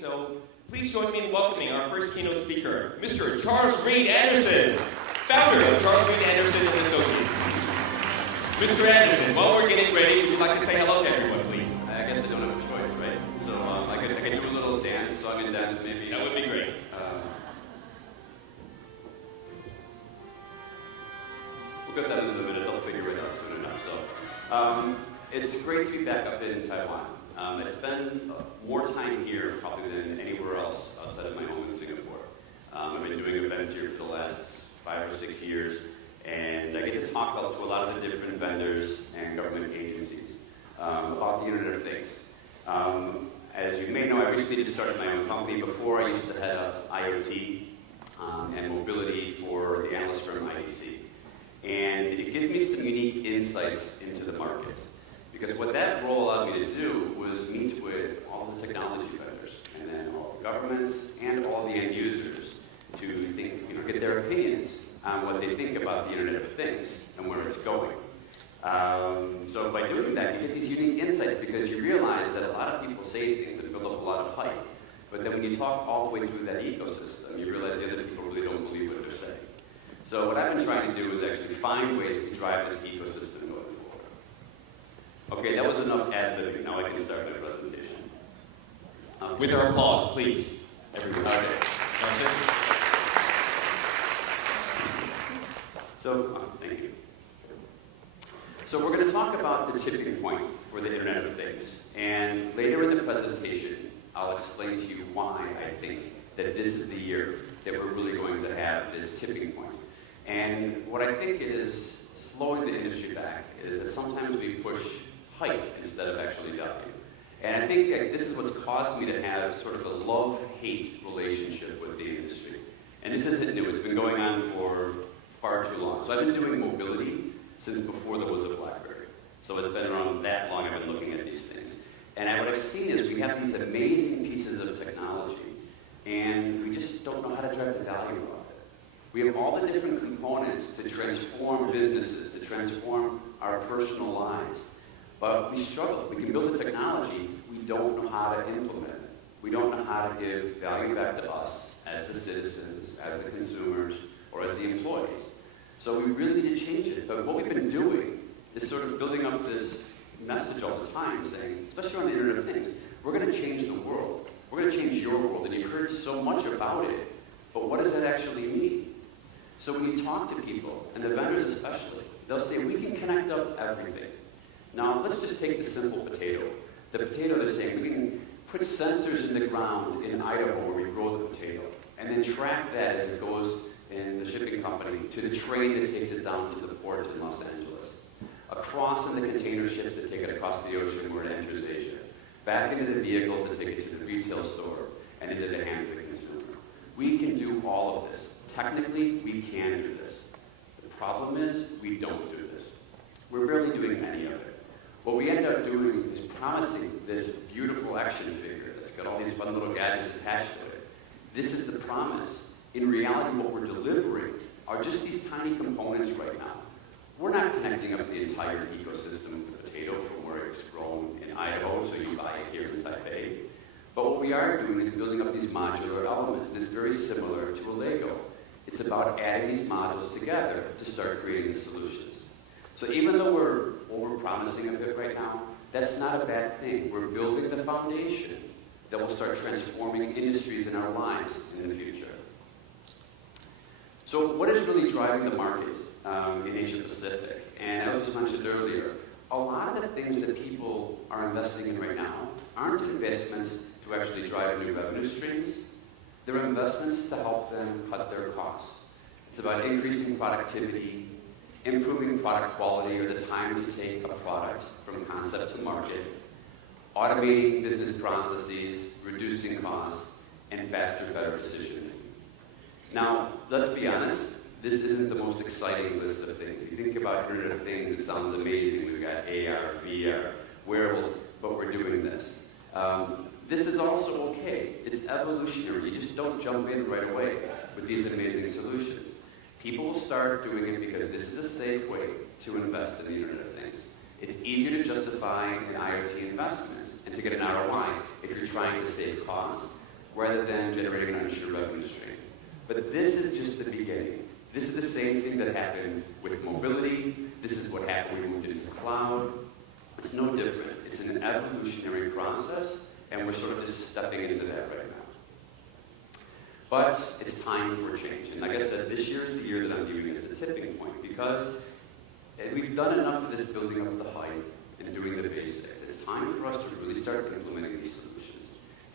so please join me in welcoming our first keynote speaker, Mr. Charles Reed Anderson, founder of Charles Reed Anderson and Associates. Mr. Anderson, while we're getting ready, would you like to say hello to everyone, please? I guess I don't have a choice, right? So I can do a little dance, so I'm going to dance maybe. That would be great. We'll get that in a minute. I'll figure it out soon enough. So it's great to be back up in Taiwan. I spend more time here probably than anywhere else outside of my home in Singapore. I've been doing events here for the last 5 or 6 years, and I get to talk to a lot of the different vendors and government agencies about the Internet of Things. As you may know, I recently just started my own company. Before, I used to head up IoT and mobility for the analyst firm IDC. And it gives me some unique insights into the market. Because what that role allowed me to do was meet with all the technology vendors, and then all the governments and all the end users to think, get their opinions on what they think about the Internet of Things and where it's going. So by doing that, you get these unique insights because you realize that a lot of people say things that build up a lot of hype. But then when you talk all the way through that ecosystem, you realize the other people really don't believe what they're saying. So what I've been trying to do is actually find ways to drive this ecosystem going forward. Okay, that was enough ad-libbing. Now I can start my presentation. With our applause, please. Everyone. All right. That's it. So, thank you. So we're going to talk about the tipping point for the Internet of Things. And later in the presentation, I'll explain to you why I think that this is the year that we're really going to have this tipping point. And what I think is slowing the industry back is that sometimes we push hype instead of actually value. And I think that this is what's caused me to have sort of a love-hate relationship with the industry. And this isn't new. It's been going on for far too long. So I've been doing mobility since before there was a BlackBerry. So it's been around that long I've been looking at these things. And what I've seen is we have these amazing pieces of technology, and we just don't know how to drive the value of it. We have all the different components to transform businesses, to transform our personal lives. But we struggle. We can build the technology, we don't know how to implement it. We don't know how to give value back to us as the citizens, as the consumers, or as the employees. So we really need to change it. But what we've been doing is sort of building up this message all the time, saying, especially on the Internet of Things, we're going to change the world. We're going to change your world. And you've heard so much about it, but what does that actually mean? So when you talk to people, and the vendors especially, they'll say, we can connect up everything. Now, let's just take the simple potato. The potato, they're saying, we can put sensors in the ground in Idaho where we grow the potato, and then track that as it goes in the shipping company to the train that takes it down to the port in Los Angeles, across in the container ships that take it across the ocean where it enters Asia, back into the vehicles that take it to the retail store and into the hands of the consumer. We can do all of this. Technically, we can do this. The problem is we don't do this. We're barely doing any of it. What we end up doing is promising this beautiful action figure that's got all these fun little gadgets attached to it. This is the promise. In reality, what we're delivering are just these tiny components right now. We're not connecting up the entire ecosystem of the potato from where it's grown in Idaho, so you buy it here in Taipei. But what we are doing is building up these modular elements, and it's very similar to a Lego. It's about adding these modules together to start creating the solutions. So even though we're over-promising a bit right now, that's not a bad thing. We're building the foundation that will start transforming industries in our lives in the future. So what is really driving the market in Asia Pacific? And as was mentioned earlier, a lot of the things that people are investing in right now aren't investments to actually drive new revenue streams. They're investments to help them cut their costs. It's about increasing productivity, improving product quality or the time to take a product from concept to market, automating business processes, reducing costs, and faster, better decision-making. Now, let's be honest, this isn't the most exciting list of things. You think about Internet of Things, it sounds amazing. We've got AR, VR, wearables, but we're doing this. This is also okay. It's evolutionary. You just don't jump in right away with these amazing solutions. People will start doing it because this is a safe way to invest in the Internet of Things. It's easier to justify an IoT investment and to get an ROI if you're trying to save costs rather than generating an unsure revenue stream. But this is just the beginning. This is the same thing that happened with mobility. This is what happened when we moved into the cloud. It's no different. It's an evolutionary process, and we're sort of just stepping into that right now. But it's time for change. And like I said, this year is the year that I'm viewing as the tipping point, because we've done enough of this building up the hype and doing the basics. It's time for us to really start implementing these solutions.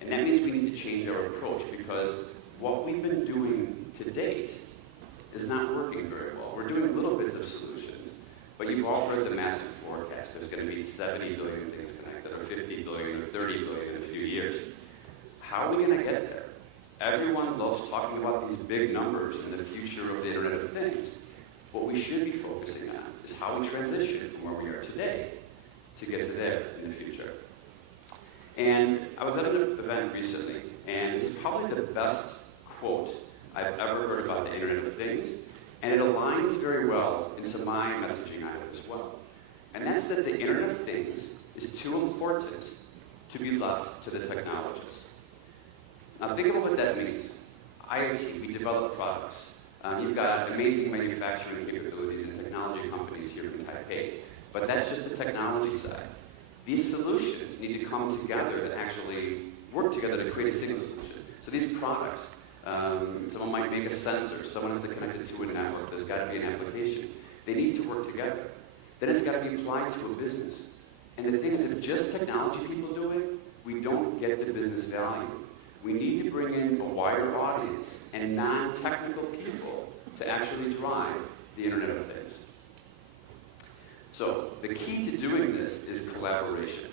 And that means we need to change our approach, because what we've been doing to date is not working very well. We're doing little bits of solutions, but you've all heard the massive forecast. There's going to be 70 billion things connected, or 50 billion, or 30 billion in a few years. How are we going to get there? Everyone loves talking about these big numbers and the future of the Internet of Things. What we should be focusing on is how we transition from where we are today to get to there in the future. And I was at an event recently, and it's probably the best quote I've ever heard about the Internet of Things, and it aligns very well into my messaging item as well. And that's that the Internet of Things is too important to be left to the technologists. Now think about what that means. IoT, we develop products. You've got amazing manufacturing capabilities and technology companies here in Taipei, but that's just the technology side. These solutions need to come together to actually work together to create a single solution. So these products, someone might make a sensor, someone has to connect it to a network, there's got to be an application. They need to work together. Then it's got to be applied to a business. And the thing is, if just technology people do it, we don't get the business value. We need to bring in a wider audience and non-technical people to actually drive the Internet of Things. So the key to doing this is collaboration.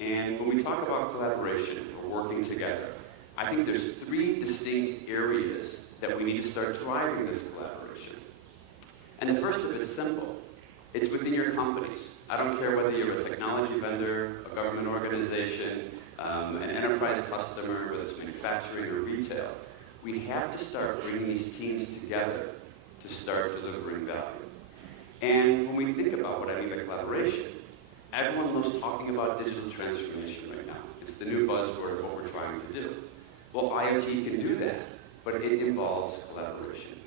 And when we talk about collaboration or working together, I think there's 3 distinct areas that we need to start driving this collaboration. And the first of it is simple. It's within your companies. I don't care whether you're a technology vendor, a government organization, an enterprise customer, whether it's manufacturing or retail. We have to start bringing these teams together to start delivering value. And when we think about what I mean by collaboration, everyone loves talking about digital transformation right now. It's the new buzzword of what we're trying to do. Well, IoT can do that, but it involves collaboration.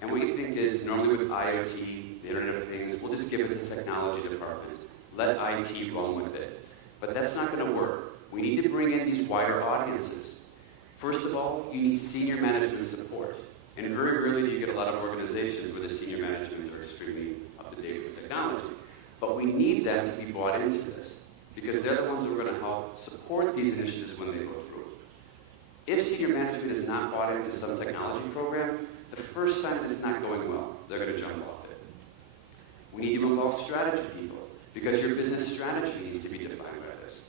And what you think is, normally with IoT, the Internet of Things, we'll just give it to the technology department. Let IT run with it. But that's not going to work. We need to bring in these wider audiences. First of all, you need senior management support. And very rarely do you get a lot of organizations where the senior management are extremely up to date with technology. But we need them to be brought into this, because they're the ones who are going to help support these initiatives when they go through. If senior management is not bought into some technology program, the first sign it's not going well, they're going to jump off it. We need to involve strategy people, because your business strategy needs to be defined by this.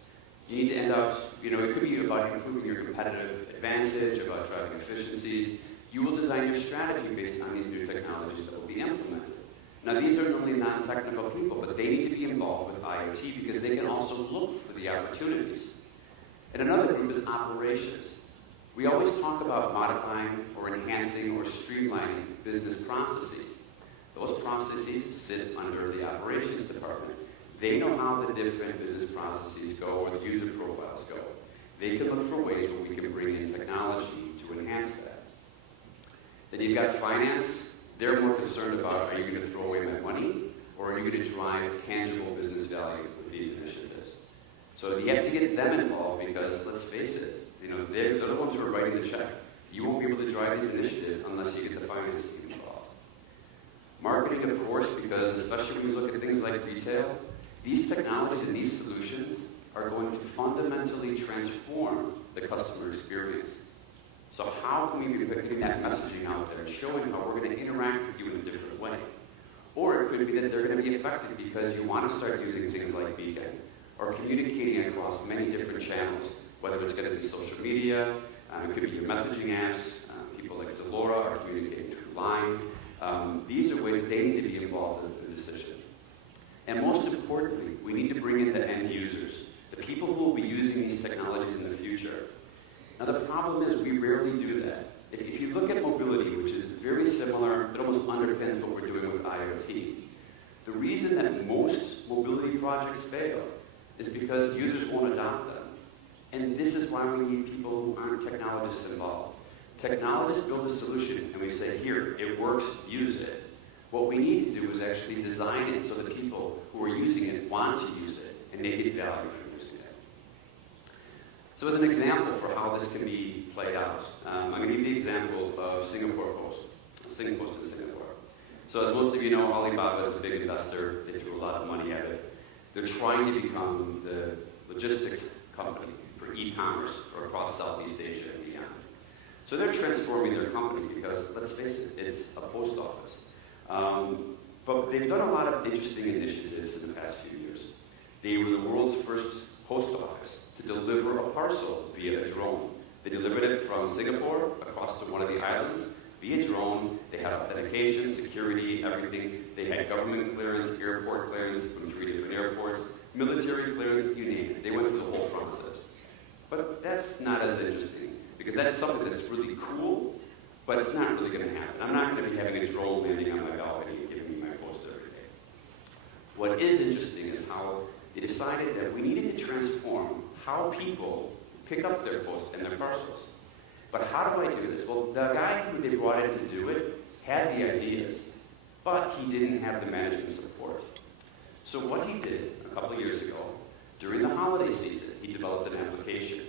You need to end up, it could be about improving your competitive advantage, about driving efficiencies. You will design your strategy based on these new technologies that will be implemented. Now, these are normally non-technical people, but they need to be involved with IoT because they can also look for the opportunities. And another group is operations. We always talk about modifying or enhancing or streamlining business processes. Those processes sit under the operations department. They know how the different business processes go or the user profiles go. They can look for ways where we can bring in technology to enhance that. Then you've got finance. They're more concerned about, are you going to throw away my money, or are you going to drive tangible business value with these initiatives? So you have to get them involved, because let's face it, they're the ones who are writing the check. You won't be able to drive these initiatives unless you get the finance team involved. Marketing, of course, because especially when you look at things like retail, these technologies and these solutions are going to fundamentally transform the customer experience. So how can we be putting that messaging out there and showing how we're going to interact with you in a different way? Or it could be that they're going to be effective because you want to start using things like Beacon or communicating across many different channels, whether it's going to be social media, it could be your messaging apps, people like Zalora are communicating through Line. These are ways they need to be involved in the decision. And most importantly, we need to bring in the end users, the people who will be using these technologies in the future. Now the problem is we rarely do that. If you look at mobility, which is very similar, it almost underpins what we're doing with IoT. The reason that most mobility projects fail is because users won't adopt them. And this is why we need people who aren't technologists involved. Technologists build a solution, and we say, here, it works, use it. What we need to do is actually design it so that people who are using it want to use it, and they get value from using it. So as an example for how this can be played out, I'm going to give the example of Singapore Post in Singapore. So as most of you know, Alibaba is a big investor. They threw a lot of money at it. They're trying to become the logistics company for e-commerce for across Southeast Asia and beyond. So they're transforming their company because, let's face it, it's a post office. But they've done a lot of interesting initiatives in the past few years. They were the world's first post office to deliver a parcel via a drone. They delivered it from Singapore across to one of the islands via drone. They had authentication, security, everything. They had government clearance, airport clearance from 3 different airports, military clearance, you name it. They went through the whole process. But that's not as interesting, because that's something that's really cool, but it's not really going to happen. I'm not going to be having a drone landing on my balcony and giving me my post every day. What is interesting is how they decided that we needed to transform how people pick up their post and their parcels. But how do I do this? Well, the guy who they brought in to do it had the ideas, but he didn't have the management support. So what he did a couple of years ago, during the holiday season, he developed an application.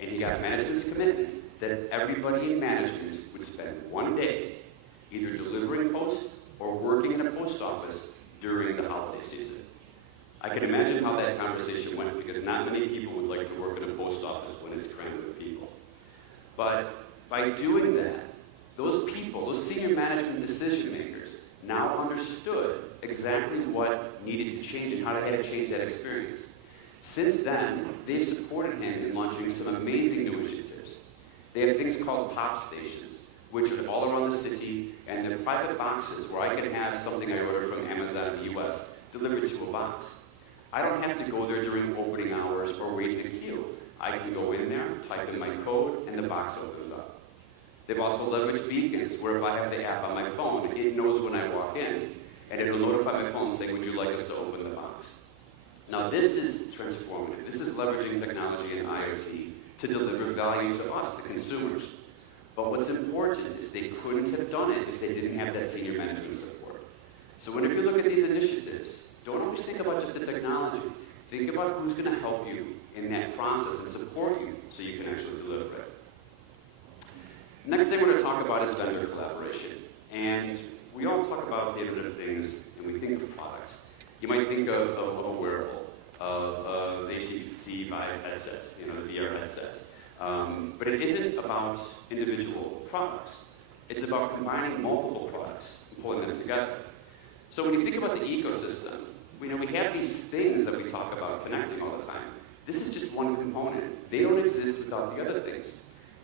And he got management's commitment that everybody in management would spend one day either delivering post or working in a post office during the holiday season. I can imagine how that conversation went, because not many people would like to work in a post office when it's crammed with people. But by doing that, those people, those senior management decision makers, now understood exactly what needed to change and how to change that experience. Since then, they've supported him in launching some amazing new initiatives. They have things called pop stations, which are all around the city, and they're private boxes where I can have something I ordered from Amazon in the US delivered to a box. I don't have to go there during opening hours or wait in a queue. I can go in there, type in my code, and the box opens up. They've also leveraged beacons, where if I have the app on my phone, it knows when I walk in, and it'll notify my phone saying, would you like us to open the box? Now this is transformative. This is leveraging technology and IoT to deliver value to us, the consumers. But what's important is they couldn't have done it if they didn't have that senior management support. So whenever you look at these initiatives, don't always think about just the technology. Think about who's going to help you in that process and support you so you can actually deliver it. Next thing we're going to talk about is vendor collaboration. And we all talk about the Internet of Things, and we think of products. You might think of a wearable, of HTC Vive headset, the VR headset. But it isn't about individual products. It's about combining multiple products and pulling them together. So when you think about the ecosystem, we have these things that we talk about connecting all the time. This is just one component. They don't exist without the other things.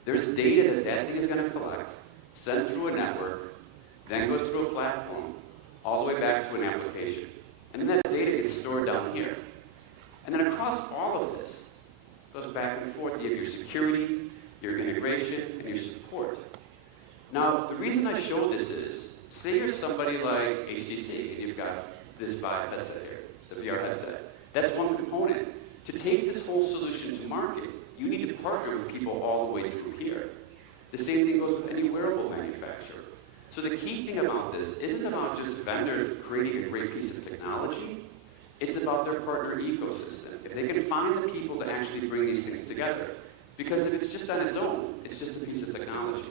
There's data that thing is going to collect, send through a network, then goes through a platform, all the way back to an application. And then that data gets stored down here. And then across all of this, goes back and forth. You have your security, your integration, and your support. Now, the reason I show this is, say you're somebody like HTC, and you've got this Vive headset here, the VR headset. That's one component. To take this whole solution to market, you need to partner with people all the way through here. The same thing goes with any wearable manufacturer. So the key thing about this isn't about just vendors creating a great piece of technology. It's about their partner ecosystem. If they can find the people to actually bring these things together. Because if it's just on its own, it's just a piece of technology.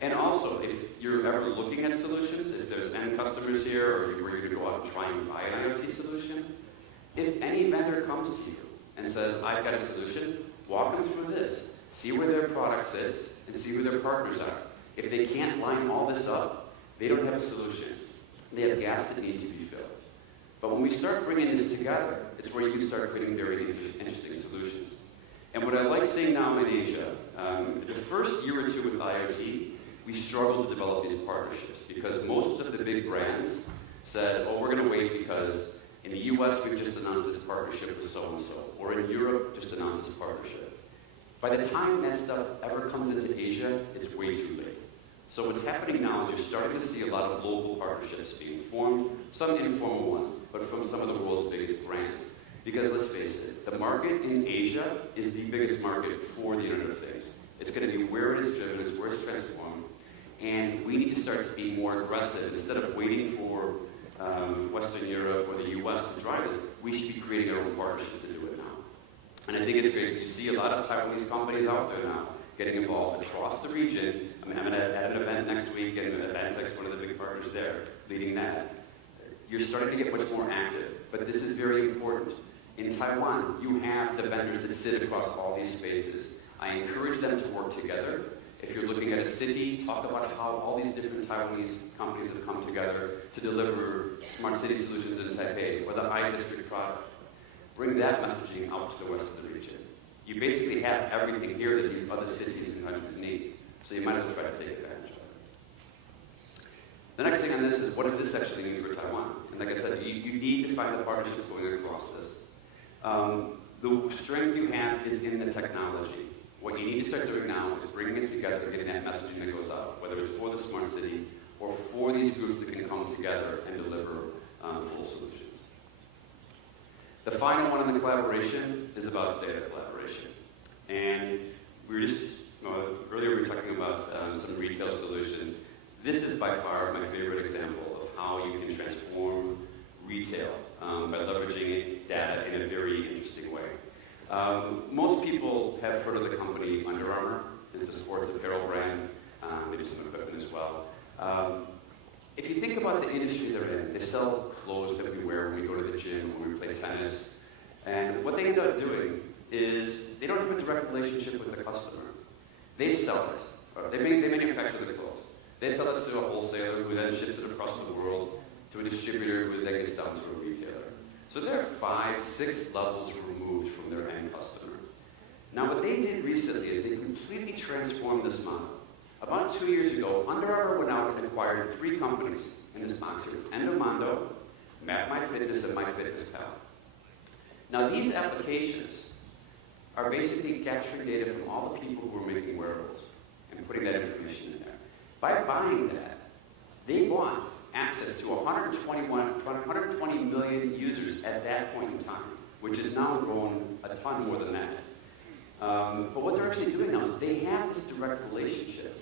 And also, if you're ever looking at solutions, if there's end customers here, or where you're going to go out and try and buy an IoT solution, if any vendor comes to you and says, I've got a solution, walk them through this. See where their product sits, and see who their partners are. If they can't line all this up, they don't have a solution. They have gaps that need to be filled. But when we start bringing this together, it's where you start creating very interesting solutions. And what I like seeing now in Asia, the first year or two with IoT, we struggled to develop these partnerships because most of the big brands said, oh, we're going to wait because in the US, we've just announced this partnership with so-and-so, or in Europe, just announced this partnership. By the time that stuff ever comes into Asia, it's way too late. So what's happening now is you're starting to see a lot of local partnerships being formed, some informal ones, but from some of the world's biggest brands. Because let's face it, the market in Asia is the biggest market for the Internet of Things. It's going to be where it is driven, it's where it's transformed, and we need to start to be more aggressive. Instead of waiting for Western Europe or the US to drive this, we should be creating our own partnerships to do it now. And I think it's great because you see a lot of Taiwanese companies out there now getting involved across the region. I mean, I'm at an event next week, and Advantech's one of the big partners there, leading that. You're starting to get much more active, but this is very important. In Taiwan, you have the vendors that sit across all these spaces. I encourage them to work together. If you're looking at a city, talk about how all these different Taiwanese companies have come together to deliver smart city solutions in Taipei or the iDistrict product. Bring that messaging out to the rest of the region. You basically have everything here that these other cities and countries need, so you might as well try to take advantage of it. The next thing on this is, what does this actually mean for Taiwan? And like I said, you need to find the partnerships going across this. The strength you have is in the technology. What you need to start doing now is bringing it together, getting that messaging that goes out, whether it's for the smart city or for these groups that can come together and deliver full solutions. The final one in the collaboration is about data collaboration. And we were just, earlier we were talking about some retail solutions. This is by far my favorite example of how you can transform retail by leveraging data in a very interesting way. Most people have heard of the company Under Armour. It's a sports apparel brand. They do some equipment as well. If you think about the industry they're in, they sell clothes that we wear when we go to the gym, when we play tennis. And what they end up doing is they don't have a direct relationship with the customer. They sell it. They manufacture the clothes. They sell it to a wholesaler who then ships it across the world to a distributor who then gets down to a retailer. So they're 5, 6 levels removed from their end customer. Now what they did recently is they completely transformed this model. About 2 years ago, Under Armour went out and acquired 3 companies in this box here. It's Endomondo, MapMyFitness, and MyFitnessPal. Now these applications are basically capturing data from all the people who are making wearables and putting that information in there. By buying that, they bought access to 120 million users at that point in time, which has now grown a ton more than that. But what they're actually doing now is they have this direct relationship.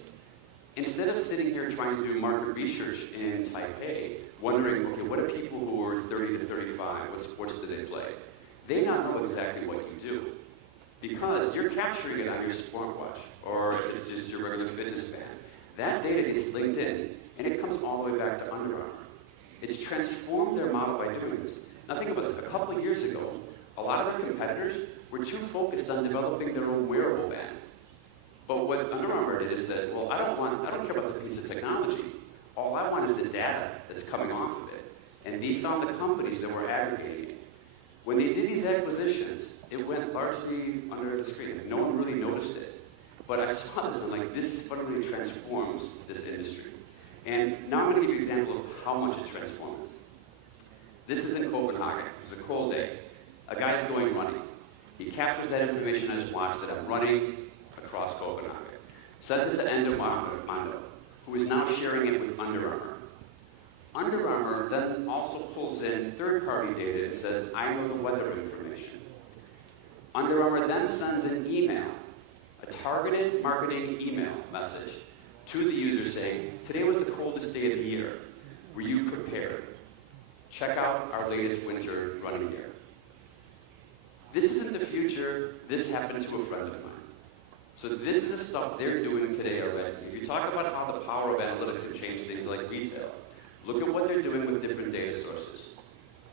Instead of sitting here trying to do market research in Taipei, wondering, okay, what are people who are 30 to 35, what sports do they play? They now know exactly what you do. Because you're capturing it on your smartwatch, or it's just your regular fitness band. That data gets linked in, and it comes all the way back to Under Armour. It's transformed their model by doing this. Now think about this. A couple of years ago, a lot of their competitors were too focused on developing their own wearable band. But what Under Armour did is said, well, I don't care about the piece of technology. All I want is the data that's coming off of it. And they found the companies that were aggregating it. When they did these acquisitions, it went largely under the screen. No one really noticed it. But I saw this and I'm like, this fundamentally transforms this industry. And now I'm going to give you an example of how much it transforms. This is in Copenhagen. It's a cold day. A guy's going running. He captures that information on his watch that I'm running across Copenhagen. Sends it to Endomondo, who is now sharing it with Under Armour. Under Armour then also pulls in third-party data and says, I know the weather information. Under Armour then sends an email, a targeted marketing email message to the user saying, today was the coldest day of the year. Were you prepared? Check out our latest winter running gear. This isn't the future. This happened to a friend of mine. So this is the stuff they're doing today already. If you talk about how the power of analytics can change things like retail, look at what they're doing with different data sources.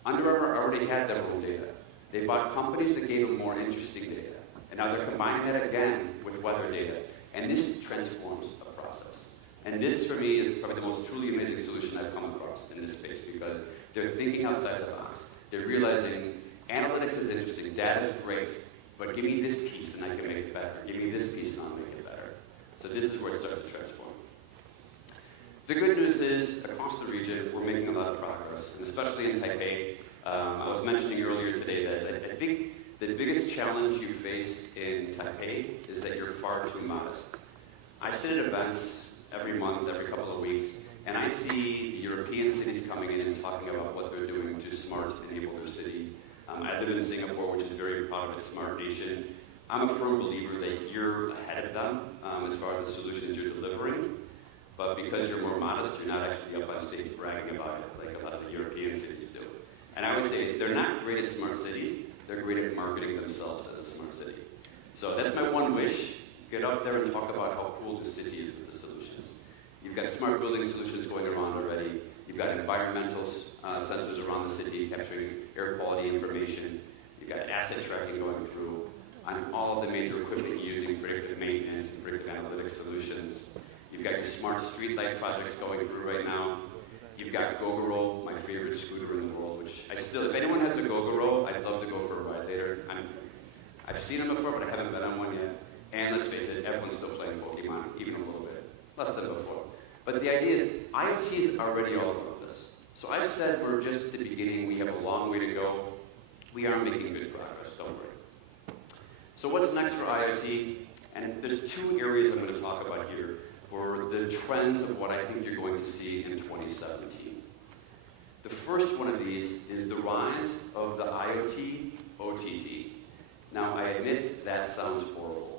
Under Armour already had their own data. They bought companies that gave them more interesting data. And now they're combining that again with weather data. And this transforms the process. And this, for me, is probably the most truly amazing solution I've come across in this space because they're thinking outside the box. They're realizing analytics is interesting, data is great, but give me this piece and I can make it better. Give me this piece and I'll make it better. So this is where it starts to transform. The good news is, across the region, we're making a lot of progress, and especially in Taipei. I was mentioning earlier today that I think the biggest challenge you face in Taipei is that you're far too modest. I sit at events every month, every couple of weeks, and I see the European cities coming in and talking about what they're doing to smart enable their city. I live in Singapore, which is very proud of its smart nation. I'm a firm believer that you're ahead of them as far as the solutions you're delivering, but because you're more modest, you're not actually up on stage bragging about it like a lot of the European cities do. And I would say they're not great at smart cities, they're great at marketing themselves as a smart city. So that's my one wish. Get up there and talk about how cool the city is with the solutions. You've got smart building solutions going around already. You've got environmental sensors around the city capturing air quality information. You've got asset tracking going through on all of the major equipment using predictive maintenance and predictive analytics solutions. You've got your smart streetlight projects going through right now. You've got Gogoro, my favorite scooter in the world, which I still, if anyone has a Gogoro, I'd love to go for a ride later. I've seen them before, but I haven't been on one yet. And let's face it, everyone's still playing Pokemon, even a little bit. Less than before. But the idea is, IoT is already all about this. So I've said we're just at the beginning, we have a long way to go. We are making good progress, don't worry. So what's next for IoT? And there's two areas I'm going to talk about here for the trends of what I think you're going to see in 2017. The first one of these is the rise of the IoT OTT. Now, I admit that sounds horrible.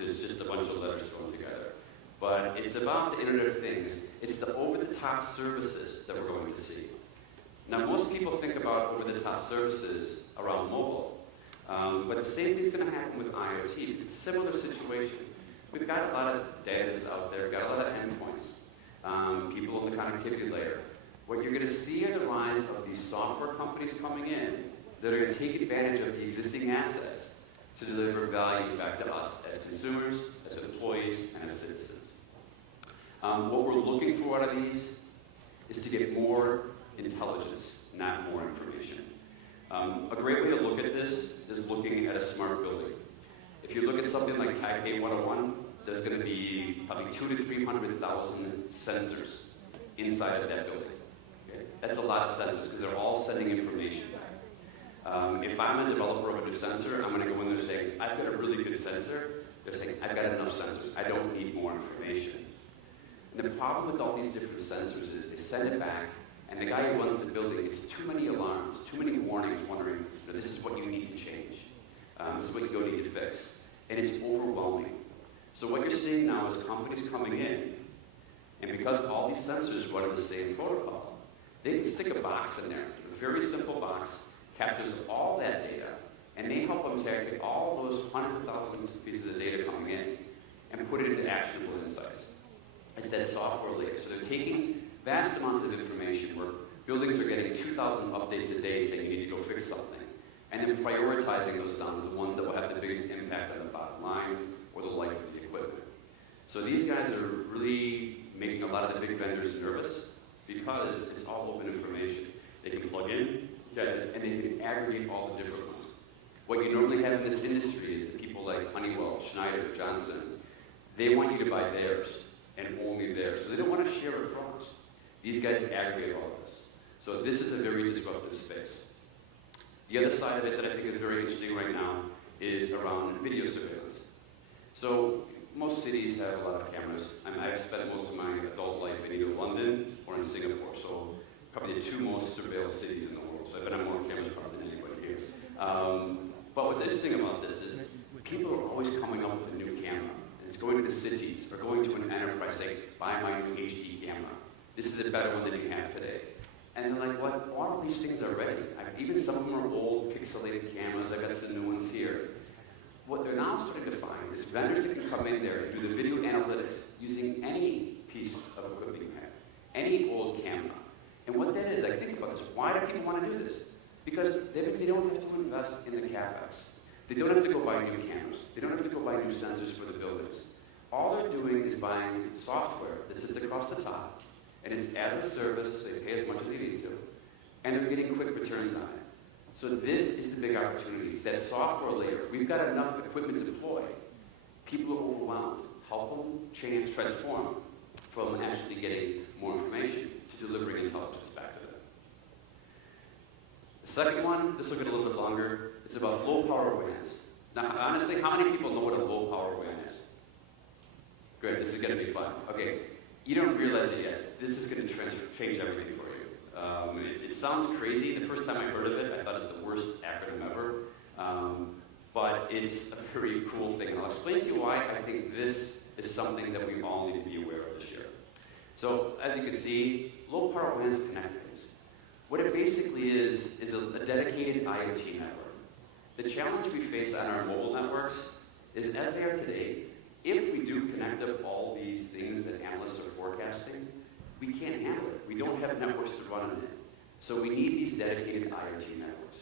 It's just a bunch of letters thrown together. But it's about the Internet of Things. It's the over-the-top services that we're going to see. Now, most people think about over-the-top services around mobile. But the same thing's going to happen with IoT. It's a similar situation. We've got a lot of data that's out there. We've got a lot of endpoints. People in the connectivity layer. What you're going to see are the rise of these software companies coming in that are going to take advantage of the existing assets to deliver value back to us as consumers, as employees, and as citizens. What we're looking for out of these is to get more intelligence, not more information. A great way to look at this is looking at a smart building. If you look at something like Taipei 101, there's going to be probably 200,000 to 300,000 sensors inside of that building. Okay? That's a lot of sensors because they're all sending information back. If I'm a developer of a new sensor, I'm going to go in there saying, I've got a really good sensor. They're saying, I've got enough sensors. I don't need more information. And the problem with all these different sensors is they send it back, and the guy who runs the building gets too many alarms, too many warnings, wondering, this is what you need to change. This is what you need to fix. And it's overwhelming. So what you're seeing now is companies coming in, and because all these sensors run the same protocol, they can stick a box in there, a very simple box, captures all that data, and they help them take all those hundreds of thousands of pieces of data coming in and put it into actionable insights. It's that software layer. So they're taking vast amounts of information where buildings are getting 2,000 updates a day saying you need to go fix something, and then prioritizing those down to the ones that will have the biggest impact on the bottom line or the life of the equipment. So these guys are really making a lot of the big vendors nervous because it's all open information. They can plug in, and they can aggregate all the different ones. What you normally have in this industry is the people like Honeywell, Schneider, Johnson, they want you to buy theirs and only theirs. So they don't want to share across. These guys aggregate all of this. So this is a very disruptive space. The other side of it that I think is very interesting right now is around video surveillance. So most cities have a lot of cameras. I've spent most of my adult life in either London or in Singapore. So probably the two most surveilled cities in the world. So I've been on more cameras probably than anybody here. But what's interesting about this is people are always coming up with a new camera. And it's going to the cities or going to an enterprise saying, buy my new HD camera. This is a better one than you have today. And they're like, what? All of these things are ready. Even some of them are old, pixelated cameras. I've got some new ones here. What they're now starting to find is vendors that can come in there and do the video analytics using any piece of equipment you have, any old camera. And what that is, I think about this, why do people want to do this? Because they don't have to invest in the CapEx. They don't have to go buy new cameras. They don't have to go buy new sensors for the buildings. All they're doing is buying software that sits across the top, and it's as a service, so they pay as much as they need to, and they're getting quick returns on it. So this is the big opportunity. It's that software layer. We've got enough equipment to deploy. People are overwhelmed. Help them change, transform from actually getting more information to delivering intelligence back to them. The second one, this will get a little bit longer. It's about low power WANs. Now, honestly, how many people know what a low power WAN is? Good, this is going to be fun. Okay, you don't realize it yet. This is going to change everything for you. It sounds crazy. The first time I heard of it, I thought it's the worst acronym ever. But it's a very cool thing. And I'll explain to you why I think this is something that we all need to be aware of this year. So, as you can see, Low Power WANs connect things. What it basically is a dedicated IoT network. The challenge we face on our mobile networks is, as they are today, if we do connect up all these things that analysts are forecasting, we can't handle it. We don't have networks to run on it. So we need these dedicated IoT networks.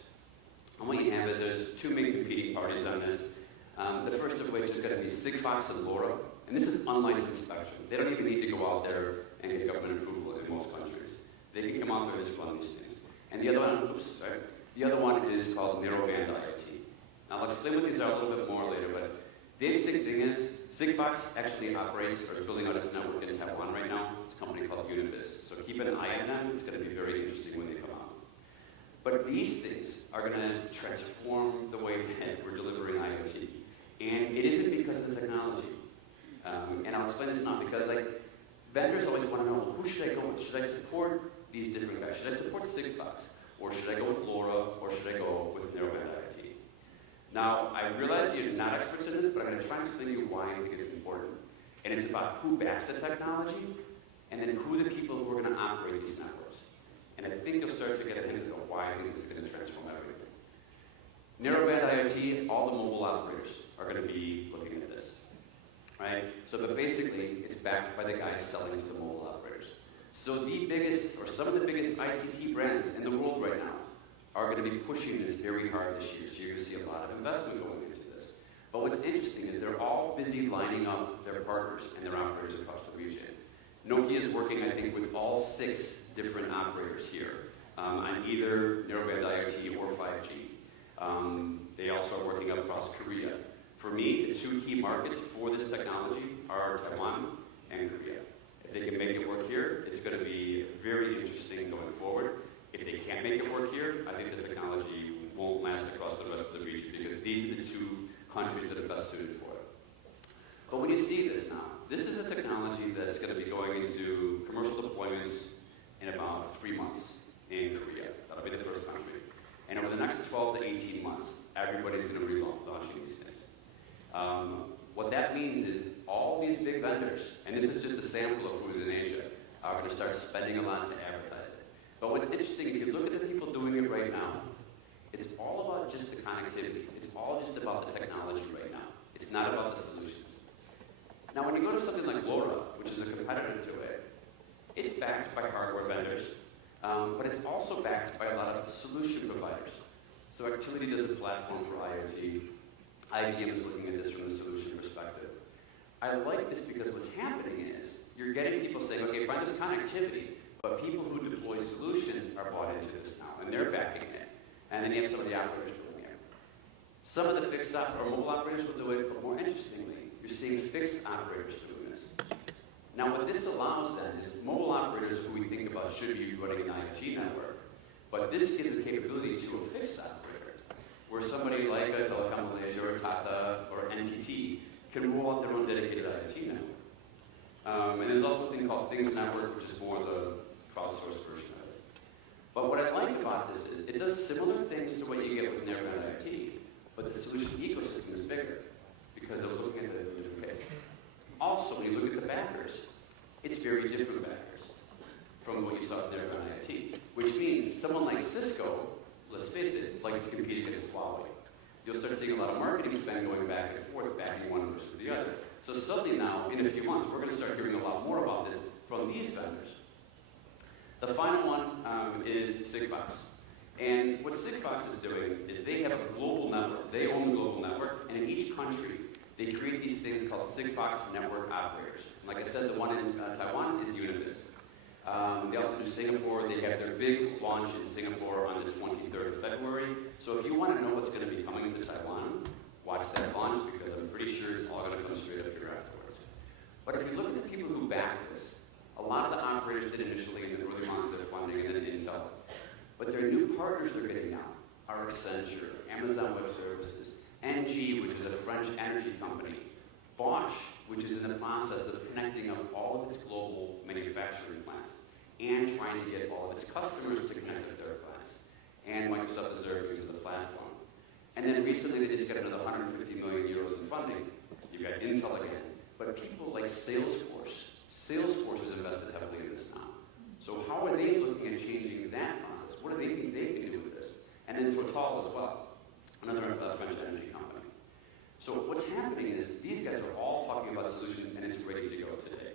And what you have is there's two main competing parties on this. The first of which is going to be Sigfox and LoRa. And this is unlicensed spectrum. They don't even need to go out there and get government approval in most countries. They can come out there and just run these things. And the other one, the other one is called narrowband IoT. Now I'll explain what these are a little bit more later, but the interesting thing is Sigfox actually operates or is building out its network in Taiwan right now. It's a company called Univis. So keep an eye on them. It's going to be very interesting when they come out. But these things are going to transform the way that we're delivering IoT. And it isn't because of the technology. And I'll explain this now because vendors always want to know, who should I go with? Should I support these different guys? Should I support Sigfox? Or should I go with LoRa? Or should I go with narrowband IoT? Now, I realize you're not experts in this, but I'm going to try and explain to you why I think it's important. And it's about who backs the technology, and then who the people who are going to operate these networks. And I think you'll start to get a hint of why I think this is going to transform everything. Narrowband IoT, all the mobile operators are going to be looking at this. Right? So, but basically, it's backed by the guys selling to the mobile operators. So the biggest, or some of the biggest ICT brands in the world right now are going to be pushing this very hard this year. So you're going to see a lot of investment going into this. But what's interesting is they're all busy lining up their partners and their operators across the region. Nokia is working, I think, with all 6 different operators here on either narrowband IoT or 5G. They also are working across Korea. For me, the 2 key markets for this technology are Taiwan and Korea. If they can make it work here, it's going to be very interesting going forward. If they can't make it work here, I think the technology won't last across the rest of the region because these are the 2 countries that are best suited for it. But when you see this now, this is a technology that's going to be going into commercial deployments in about 3 months in Korea. That'll be the first country. And over the next 12 to 18 months, everybody's going to be launching these things. What that means is all these big vendors, and this is just a sample of who's in Asia, are going to start spending a lot to advertise it. But what's interesting, if you look at the people doing it right now, it's all about just the connectivity. It's all just about the technology right now. It's not about the solutions. Now, when you go to something like LoRa, which is a competitor to it, it's backed by hardware vendors, but it's also backed by a lot of solution providers. So Activity does a platform for IoT. IBM is looking at this from the solution perspective. I like this because what's happening is you're getting people saying, okay, fine, there's connectivity, but people who deploy solutions are bought into this now, and they're backing it. And then you have some of the operators doing it. Some of the fixed or mobile operators will do it, but more interestingly, you're seeing fixed operators doing this. Now, what this allows then is mobile operators who we think about should be running an IoT network, but this gives the capability to a fixed operator, where somebody like a Telecom Malaysia or Tata or NTT can roll out their own dedicated IoT network. And there's also a thing called Things Network, which is more the crowdsourced version of it. But what I like about this is it does similar things to what you get with narrowband IoT, but the solution ecosystem is bigger because they're looking at the user case. Also, when you look at the backers, it's very different backers from what you saw with narrowband IoT, which means someone like Cisco, let's face it, likes to compete against Huawei. You'll start seeing a lot of marketing spend going back and forth, backing one versus the other. So suddenly now, in a few months, we're going to start hearing a lot more about this from these vendors. The final one is Sigfox. And what Sigfox is doing is they have a global network. They own the global network, and in each country, they create these things called Sigfox network operators. And like I said, the one in Taiwan is Univis. They also do Singapore. They have their big launch in Singapore on the 23rd of February. So if you want to know what's going to be coming to Taiwan, watch that launch because I'm pretty sure it's all going to come straight up here afterwards. But if you look at the people who backed this, a lot of the operators did initially in the early months of their funding and then Intel. But their new partners they're getting now are Accenture, Amazon Web Services, NG, which is a French energy company, Bosch, which is in the process of connecting up all of its global manufacturing plants, and trying to get all of its customers to connect with their clients. And Microsoft Azure uses the platform. And then recently they just got another 150 million euros in funding. You've got Intel again. But people like Salesforce has invested heavily in this now. So how are they looking at changing that process? What do they think they can do with this? And then Total as well, another French energy company. So what's happening is these guys are all talking about solutions and it's ready to go today.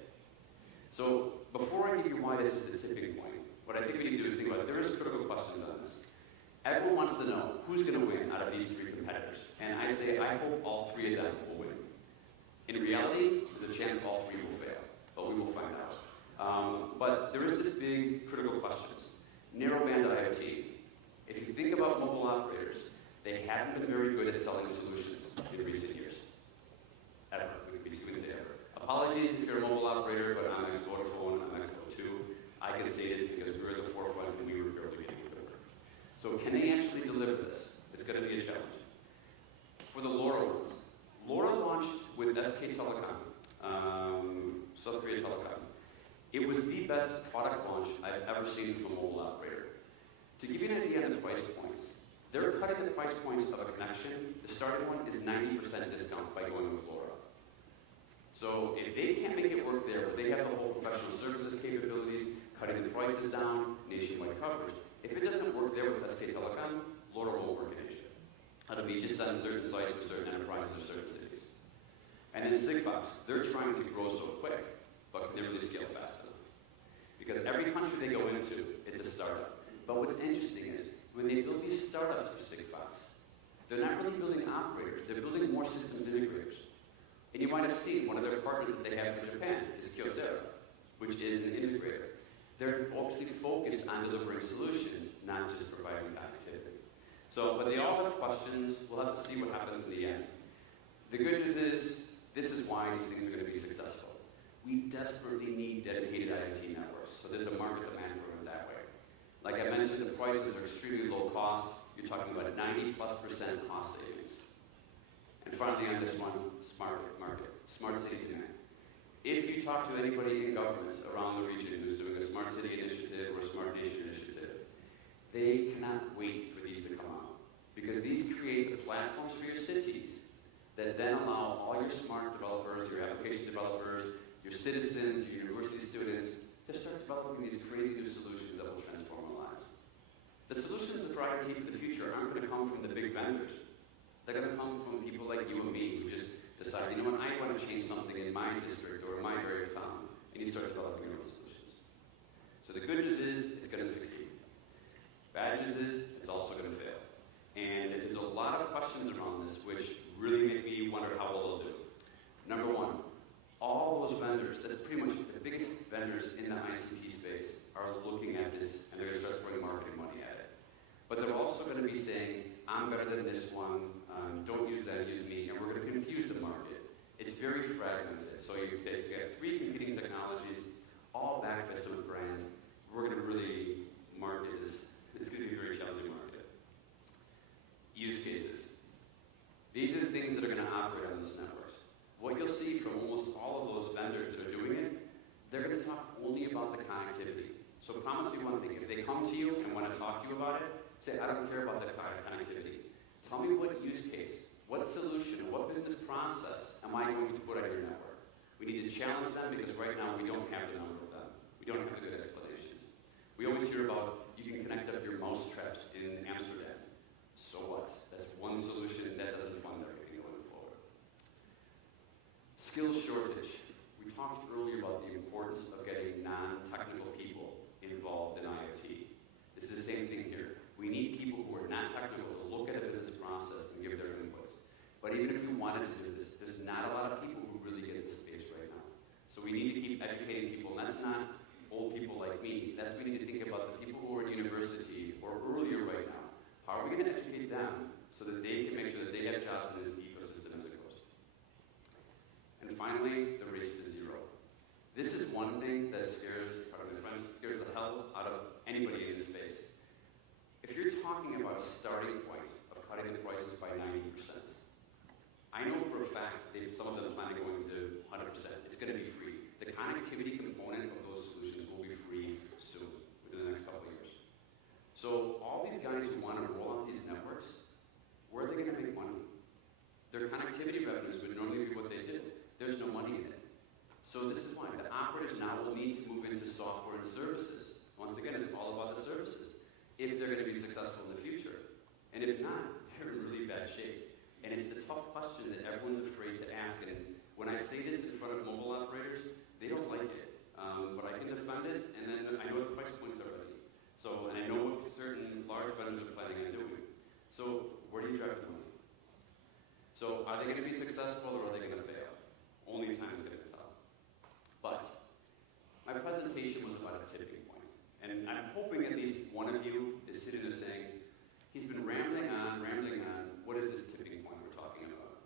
So before I give you why this is the tipping point, what I think we need to do is think about, there is critical questions on this. Everyone wants to know who's going to win out of these three competitors. And I say, I hope all three of them will win. In reality, there's a chance all three will fail, but we will find out. But there is this big critical questions. Narrowband IoT. If you think about mobile operators, they haven't been very good at selling solutions in recent years. Ever. We can say ever. Apologies if you're a mobile operator, but I'm ex-Vodafone, I'm ex-O2. I can say this because we're at the forefront and we were barely getting it over. So can they actually deliver this? It's going to be a challenge. For the LoRa ones, LoRa launched with SK Telecom, South Korea Telecom. It was the best product launch I've ever seen from a mobile operator. To give you an idea on the price points, they're cutting the price points of a connection. The starting one is 90% discount by going with LoRa. So if they can't make it work there, but they have the whole professional services capabilities, cutting the prices down, nationwide coverage, if it doesn't work there with SK Telecom, LoRa won't work in Asia. It'll be just on certain sites with certain enterprises or certain cities. And then Sigfox, they're trying to grow so quick, but can they really scale fast enough? Because every country they go into, it's a startup. But what's interesting is, when they build these startups for Sigfox, they're not really building operators, they're building more systems integrators. And you might have seen one of their partners that they have for Japan is Kyocera, which is an integrator. They're actually focused on delivering solutions, not just providing connectivity. So, but they all have questions. We'll have to see what happens in the end. The good news is, this is why these things are going to be successful. We desperately need dedicated IoT networks, so there's a market demand for them that way. Like I mentioned, the prices are extremely low cost. You're talking about 90+% cost savings. And finally on this one, smart city demand. If you talk to anybody in government around the region who's doing a smart city initiative or a smart nation initiative, they cannot wait for these to come out. Because these create the platforms for your cities that then allow all your smart developers, your application developers, your citizens, your university students, to start developing these crazy new solutions that will transform our lives. The solutions for IoT for the future aren't going to come from the big vendors. They're going to come from people like you and me who just decide, you know what, I want to change something in my district or in my area of town, and you start developing your own solutions. So the good news is, it's going to succeed. Bad news is, it's also going to fail. And there's a lot of questions around this which really make me wonder how well they'll do. Number one, all those vendors, that's pretty much the biggest vendors in the ICT space, are looking at this and they're going to start throwing marketing money at it. But they're also going to be saying, I'm better than this one, don't use that, use me, and we're going to confuse the market. It's very fragmented. So you basically have three competing technologies, all backed by some brands. We're going to really market this. It's going to be a very challenging market. Use cases. These are the things that are going to operate on those networks. What you'll see from almost all of those vendors that are doing it, they're going to talk only about the connectivity. So promise me one thing. If they come to you and want to talk to you about it, say, I don't care about the connectivity. Tell me what use case, what solution, what business process am I going to put on your network? We need to challenge them because right now we don't have the number of them. We don't have good explanations. We always hear about you can connect up your mousetraps in Amsterdam. So what? That's one solution. That doesn't fund everything going forward. Skills shortage. We talked earlier about the importance of getting non-technical people involved in IoT. This is the same thing here. We need people who are not technical to look at a business process and give their inputs. But even if we wanted to do this, there's not a lot of people who really get the space right now. So we need to keep educating people, and that's not old people like me. That's we need to think about the people who are at university or earlier right now. How are these guys who want to roll out these networks, where are they going to make money? Their connectivity revenues would normally be what they did. There's no money in it. So this is why the operators now will need to move into software and services. Once again, it's all about the services, if they're going to be successful in the future. And if not, they're in really bad shape. And it's the tough question that everyone's afraid to ask. And when I say this in front of mobile operators, they don't like it. But I can defend it, and then I know the price points already. So, and I know what certain large vendors are planning on doing. So, where do you drive the money? So, are they going to be successful or are they going to fail? Only time is going to tell. But my presentation was about a tipping point. And I'm hoping at least one of you is sitting there saying, he's been rambling on. What is this tipping point we're talking about?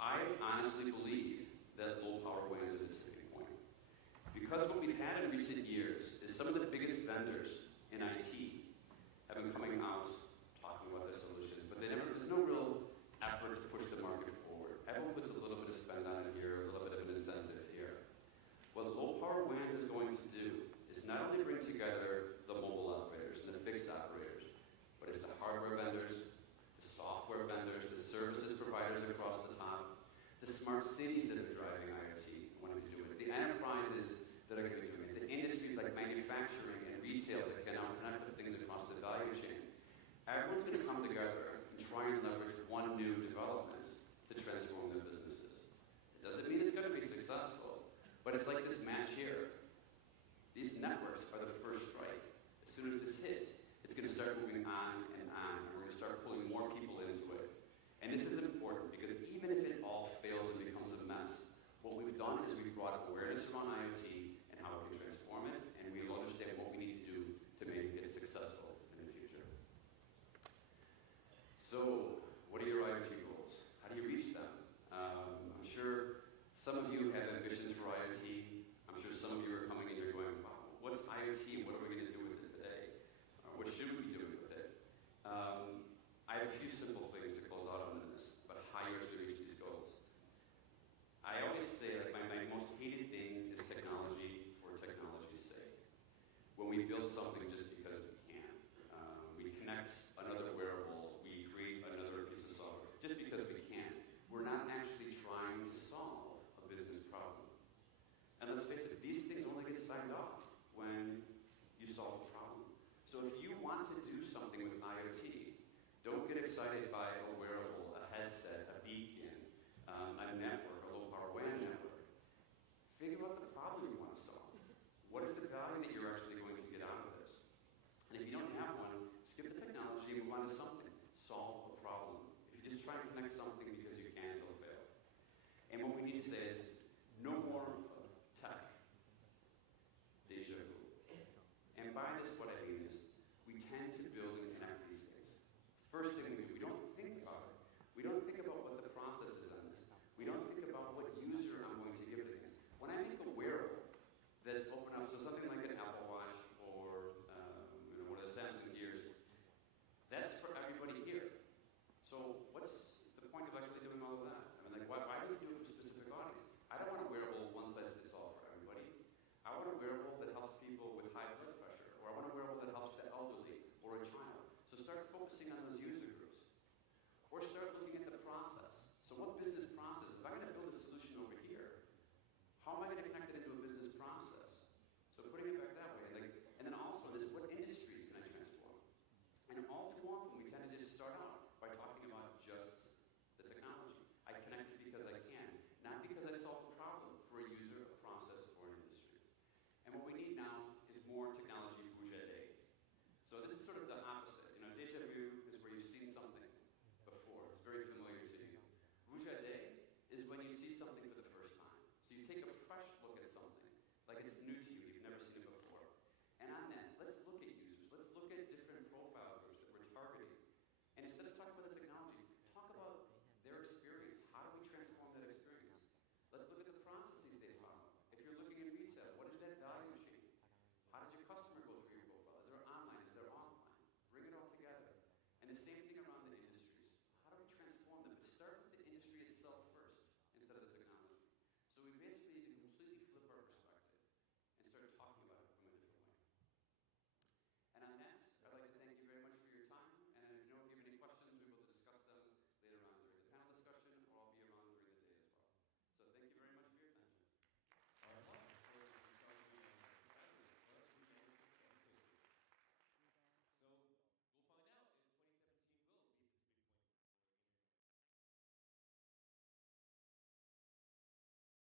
I honestly believe that low power WAN is at a tipping point. Because what we've had in recent years is some of the biggest vendors in IT have been coming out talking about their solutions, but there's no real effort to push the market forward. Everyone puts a little bit of spend on it here, a little bit of an incentive here. What low power WAN is going to do is not only bring together the mobile operators and the fixed operators, but it's the hardware vendors, the software vendors, the services providers across the top, the smart cities that are driving IoT, wanting to do it, the enterprises that are going to be doing it, the industries like manufacturing and retail that can now connect the things across the value chain. Everyone's going to come together and try and leverage one new development to transform their businesses. It doesn't mean it's going to be successful, but it's like this match here. These networks are the first strike. As soon as this hits, it's going to start moving on, and we're going to start pulling more people into it. And this is important because even if it all fails and becomes a mess, what we've done is we've brought awareness around IoT and how we can transform it, and we'll understand what we need to do to make it successful in the future. So, what are your IoT goals? How do you reach them? I'm sure some of you have ambitions for IoT. I'm sure some of you are coming and you're going, wow, what's IoT and what are we going to do with it today? Or what should we be doing with it? I have a few simple things to close out on this, but how you're to reach these goals. I always say that my most hated thing is technology for technology's sake. When we build something just because we can. We connect another wearable, we create another piece of software, just because we can. We're not actually trying to solve a business problem. And let's face it, these things only get signed off when you solve a problem. So if you want to do something with IoT, don't get excited by a wearable, a headset, a beacon, a network, a low power WAN network. Figure out the problem you want to solve. What is the value that you're actually going to get out of this? And if you don't have one, skip the technology and move on to something. Solve a problem. If you just try and connect something because you can, it'll fail. And what we need to say is, no more tech. Deja vu. And by this, what I mean is, we tend to build and connect these things. First thing we do, we don't think about it. We don't think about what the process is on this. We don't think about what user I'm going to give things. When I make a wearable that's open up, so something like an Apple Watch or one of the Samsung Gears, that's for everybody here. So what's the point of actually doing all of that? I mean, like, why do we do it for specific audience? I don't want a wearable one size fits all for everybody. I want a wearable that helps people with high blood pressure, or I want a wearable that helps the elderly or a child. So start focusing on those user groups. Or start looking at the process. So what business